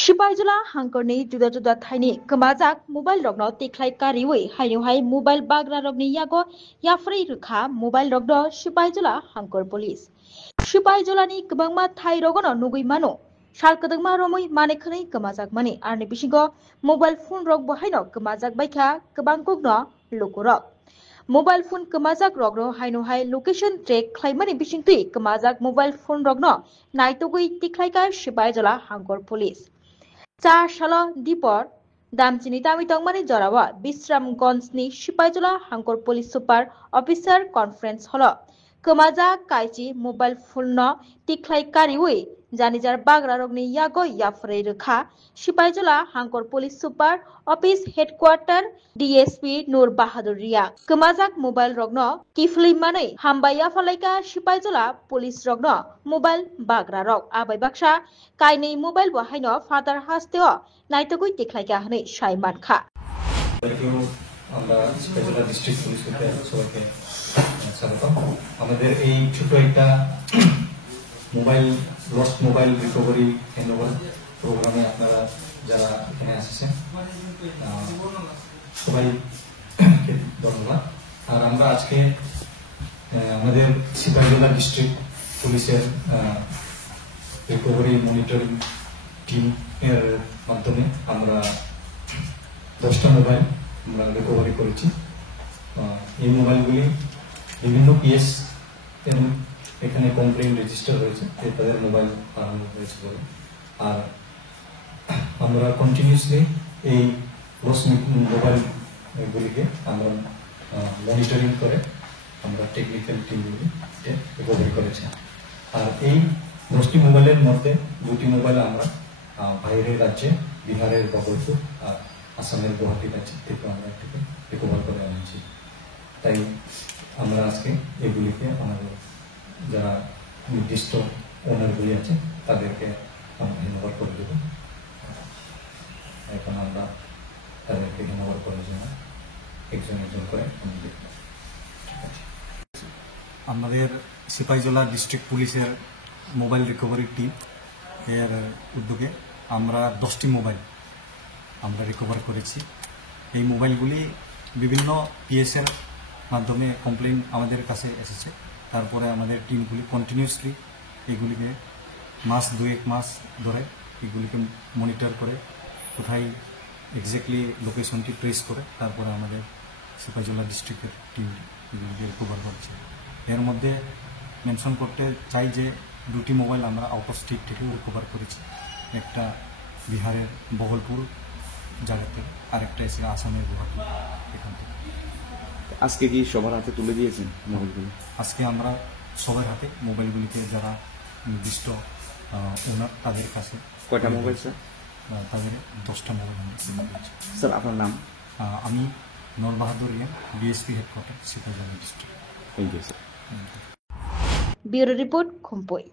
Shipaijula hangkorni juda-juda thaini kemajak mobile rokno tiklai kariwi haineuhai mobile bagra rokni yago yafrei rukha mobile rokno Shipaijula hangkor police. Shipaijulani kwbangma thai rogono nugui mano. Salkadangma romoi manekhani kemajak mani arni bisingo mobile phone rok bahaino kemajak baikha kwbang kokno lukurok. Mobile phone kemajak rokno haineuhai location track khlaimani bisingtui kemajak mobile phone rokno naitugui tiklaika Shipaijula hangkor police. 4 সাল দীপর দামচিনি তামিতংমানি জরাওয়া বিশ্রামগঞ্জনি সিপাইজলা হাঙ্কর police super officer conference hall কমাজা কাইচি mobile phone টিকলাই কারিউই জানিজার বাগরা রগনি ইয়াগো ইয়াফরে রেখা সিপাইজলা হাঙ্কর police super office headquarter DSP Noor Bahadur Riya কমাজাক মোবাইল রগ্ন কিফলিমাनै হামবাইয়া ফালাইকা সিপাইজলা পুলিশ রগ্ন মোবাইল বাগরা রগ আবাই বাক্সা কাইनै মোবাইল বাহাইনো ফাদার হাসতেও নাইতগুই টিকলাইকা হनै সাইমানখা আমরা সিপাহীজলা ডিস্ট্রিক্ট পুলিশ থেকে সবাইকে স্বাগত। আমাদের এই ছোট একটা লস্ট মোবাইল রিকভারি হ্যান্ডওভার প্রোগ্রামে আপনারা যারা এখানে আসছেন সবাইকে ধন্যবাদ। আর আমরা আজকে আমাদের সিপাহীজলা ডিস্ট্রিক্ট পুলিশের রিকভারি মনিটরিং টিম এর মাধ্যমে আমরা 10টা মোবাইল আমরা রিকভারি করেছি। এই মোবাইলগুলি বিভিন্ন পিএস এখানে কমপ্লেইন রেজিস্টার হয়েছে তাদের মোবাইল হারানো হয়েছে বলে। আর আমরা কন্টিনিউসলি এই লস মোবাইলগুলিকে আমরা মনিটরিং করে আমরা টেকনিক্যাল টিমগুলিকে রিকভারি করেছি। আর এই 10টি মোবাইলের মধ্যে 2টি মোবাইল আমরা বাইরের রাজ্যে বিহারের বগলপুর আর আসামের গুয়াহাটি রাজ্য থেকে আমরা এটাকে রিকভার করে আনছি। তাই আমরা আজকে এগুলিকে আমাদের যারা নির্দিষ্ট ওনারগুলি আছে তাদেরকে আমরা হ্যান্ডওভার করে দেব। এখন আমরা তাদেরকে হ্যান্ডওভার করার জন্য একজন একজন করে আমাদের সিপাহীজলা ডিস্ট্রিক্ট পুলিশের মোবাইল রিকভারি টিম এর উদ্যোগে আমরা 10টি মোবাইল আমরা রিকভার করেছি। এই মোবাইলগুলি বিভিন্ন পিএসের মাধ্যমে কমপ্লেইন আমাদের কাছে এসেছে। তারপরে আমাদের টিমগুলি কন্টিনিউসলি এগুলিকে মাস 2-1 মাস ধরে এগুলিকে মনিটর করে কোথায় এক্স্যাক্টলি লোকেশনটি ট্রেস করে তারপরে আমাদের সিপাহীজলা ডিস্ট্রিক্টের টিম এগুলিকে রিকভার করছে। এর মধ্যে মেনশন করতে চাই যে 2টি মোবাইল আমরা আউট অফ স্টেট থেকে রিকভার করেছি। একটা বিহারের বগলপুর জায়গাতে, আরেকটা এসে আসামের গুয়াহাটি এখান থেকে। আজকে কি সবার হাতে তুলে দিয়েছেন মোবাইলগুলো? আজকে আমরা সবার হাতে মোবাইলগুলিকে যারা নির্দিষ্ট ওনার তাদের কাছে। কয়টা মোবাইল স্যার? তাদের 10টা মোবাইল আমরা তুলে দিয়েছি। স্যার আপনার নাম? আমি Noor Bahadur Riya, DSP headquarter Sepahijala district. Thank you sir. Bureau report খুম্পই।